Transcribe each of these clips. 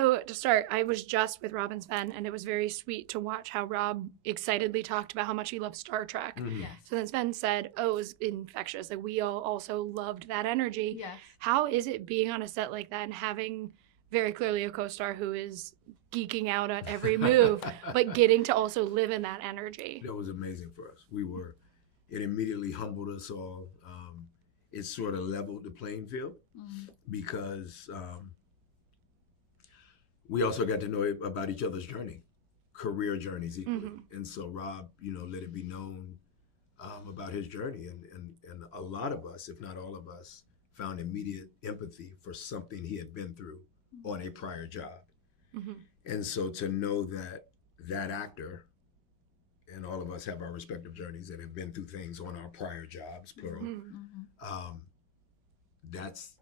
So to start, I was just with Rob and Sven, and it was very sweet to watch how Rob excitedly talked about how much he loved Star Trek. Mm-hmm. Yes. So then Sven said, oh, it was infectious. Like, we all also loved that energy. Yes. How is it being on a set like that and having very clearly a co-star who is geeking out at every move, but getting to also live in that energy? That was amazing for us. It immediately humbled us all. It sort of leveled the playing field because we also got to know about each other's journey, career journeys equally. Mm-hmm. And so Rob, let it be known about his journey. And a lot of us, if not all of us, found immediate empathy for something he had been through on a prior job. Mm-hmm. And so to know that actor, and all of us have our respective journeys and have been through things on our prior jobs, plural, that's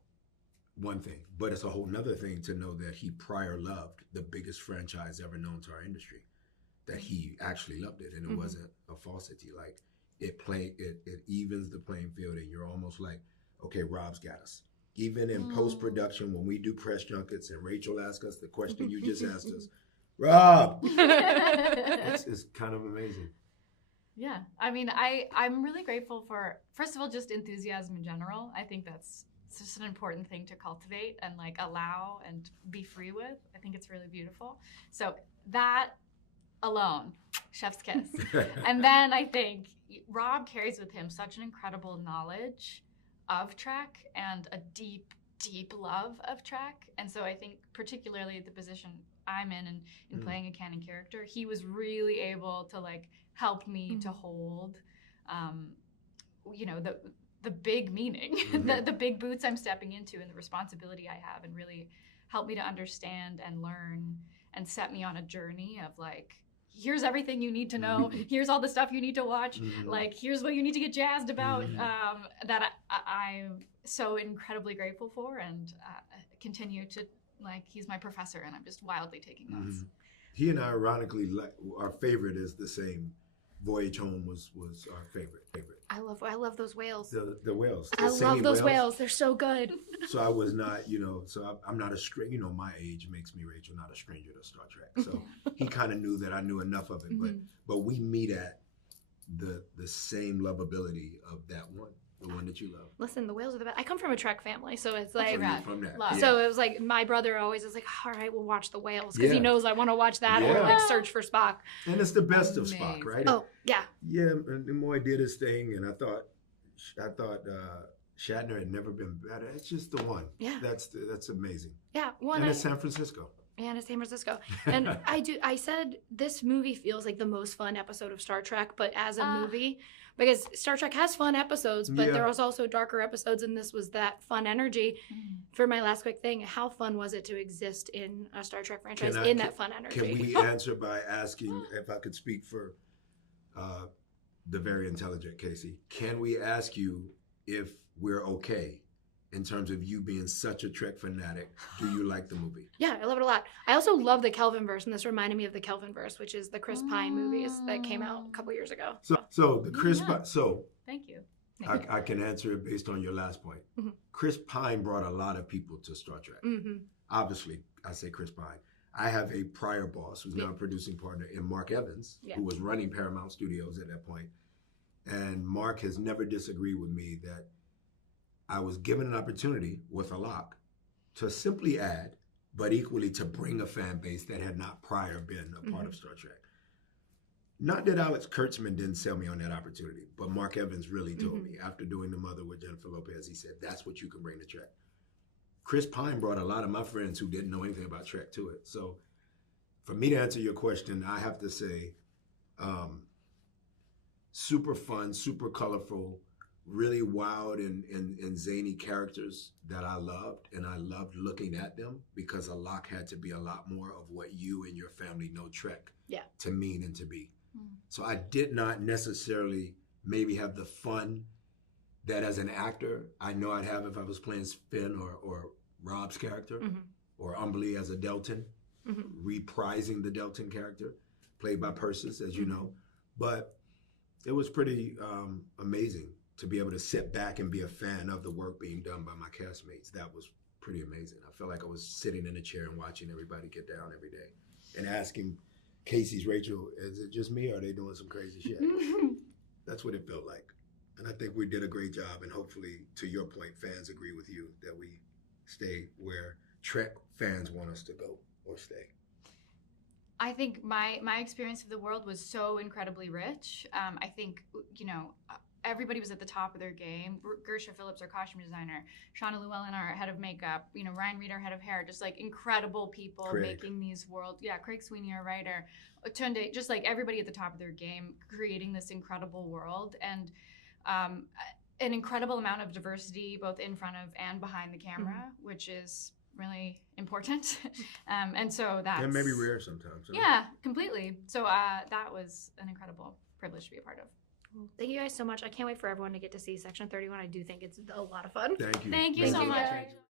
one thing. But it's a whole nother thing to know that he prior loved the biggest franchise ever known to our industry, that he actually loved it, and it wasn't a falsity. Like, it evens the playing field, and you're almost like, okay, Rob's got us. Even in post-production, when we do press junkets and Rachel asks us the question you just asked us, Rob, it's kind of amazing. Yeah, I mean, I'm really grateful for, first of all, just enthusiasm in general. I think that's just an important thing to cultivate and like allow and be free with. I think it's really beautiful. So that alone, chef's kiss. And then I think Rob carries with him such an incredible knowledge of Trek and a deep, deep love of Trek. And so I think particularly the position I'm in playing a canon character, he was really able to like help me to hold, the big meaning, the big boots I'm stepping into and the responsibility I have, and really help me to understand and learn and set me on a journey of like, here's everything you need to know. Here's all the stuff you need to watch. Like, here's what you need to get jazzed about. That I'm so incredibly grateful for, and continue to, like, he's my professor, and I'm just wildly taking notes. He and I, ironically, our favorite is the same. Voyage Home was our favorite. I love those whales. The whales. I love those whales. They're so good. So I was not, I'm not a stranger. My age makes me, Rachel, not a stranger to Star Trek. So he kind of knew that I knew enough of it. But we meet at the same lovability of that one. The one that you love. Listen, the whales are the best. I come from a Trek family, so it's like, from that. Love. So it was like my brother always is like, all right, we'll watch the whales because he knows I want to watch that or like search for Spock. And it's the best of Spock, right? Oh yeah. Yeah, and Nimoy did his thing, and I thought Shatner had never been better. It's just the one. Yeah. That's amazing. Yeah, And it's San Francisco. And it's San Francisco. And I said this movie feels like the most fun episode of Star Trek, but as a movie, because Star Trek has fun episodes, but there was also darker episodes, and this was that fun energy. For my last quick thing, how fun was it to exist in a Star Trek franchise that fun energy? Can we answer by asking, if I could speak for the very intelligent Kacey, can we ask you if we're okay in terms of you being such a Trek fanatic? Do you like the movie? Yeah, I love it a lot. I also love the Kelvinverse, and this reminded me of the Kelvinverse, which is the Chris Pine movies that came out a couple years ago. So the Chris Pine, Thank you. I can answer it based on your last point. Chris Pine brought a lot of people to Star Trek. Obviously, I say Chris Pine. I have a prior boss who's now a producing partner in Mark Evans, who was running Paramount Studios at that point. And Mark has never disagreed with me that I was given an opportunity with a lock to simply add, but equally to bring a fan base that had not prior been a part of Star Trek. Not that Alex Kurtzman didn't sell me on that opportunity, but Mark Evans really told me after doing The Mother with Jennifer Lopez, he said, that's what you can bring to Trek. Chris Pine brought a lot of my friends who didn't know anything about Trek to it. So for me to answer your question, I have to say super fun, super colorful, really wild and zany characters that I loved, and I loved looking at them because a lock had to be a lot more of what you and your family know Trek to mean and to be. So I did not necessarily maybe have the fun that as an actor I know I'd have if I was playing Finn or Rob's character or Umberly as a Deltan, reprising the Deltan character played by Persis, as you know. But it was pretty amazing to be able to sit back and be a fan of the work being done by my castmates. That was pretty amazing. I felt like I was sitting in a chair and watching everybody get down every day and asking Kacey's Rachel, is it just me or are they doing some crazy shit? That's what it felt like. And I think we did a great job, and hopefully, to your point, fans agree with you that we stay where Trek fans want us to go or stay. I think my experience of the world was so incredibly rich. I think, everybody was at the top of their game. Gersha Phillips, our costume designer, Shauna Llewellyn, our head of makeup, Ryan Reed, our head of hair, just like incredible people making these Craig Sweeney, our writer, Tunde, just like everybody at the top of their game, creating this incredible world. And an incredible amount of diversity, both in front of and behind the camera, which is really important. And so that's... And maybe rare sometimes. Yeah, completely. So that was an incredible privilege to be a part of. Well, thank you guys so much. I can't wait for everyone to get to see Section 31. I do think it's a lot of fun. Thank you. Thank you so much.